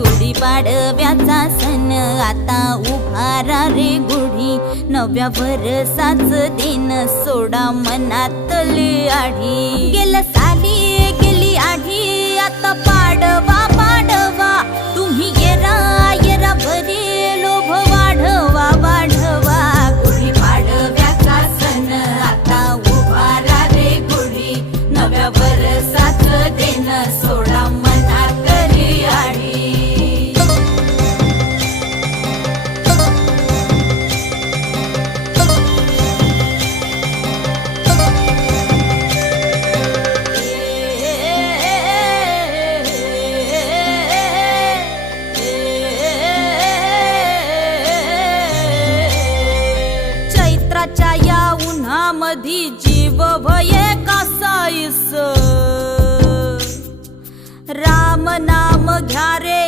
गुढीपाडव्याचा सण आता उभारा रे गुढी, नव्या वर्षाच दिन सोडा मनातली आढी। गेलं साली गेली आढी, आता पाडवा पाडवा, तुम्ही येरा येरा बरे लोभ वाढवा वाढवा। गुढीपाडव्याचा सण आता उभारा रे गुढी, नव्या वर्षाच दिन सोडा मनातली आढी। चैत्राच्या या उन्हामधी जीव भये कासाईस, राम नाम घ्या रे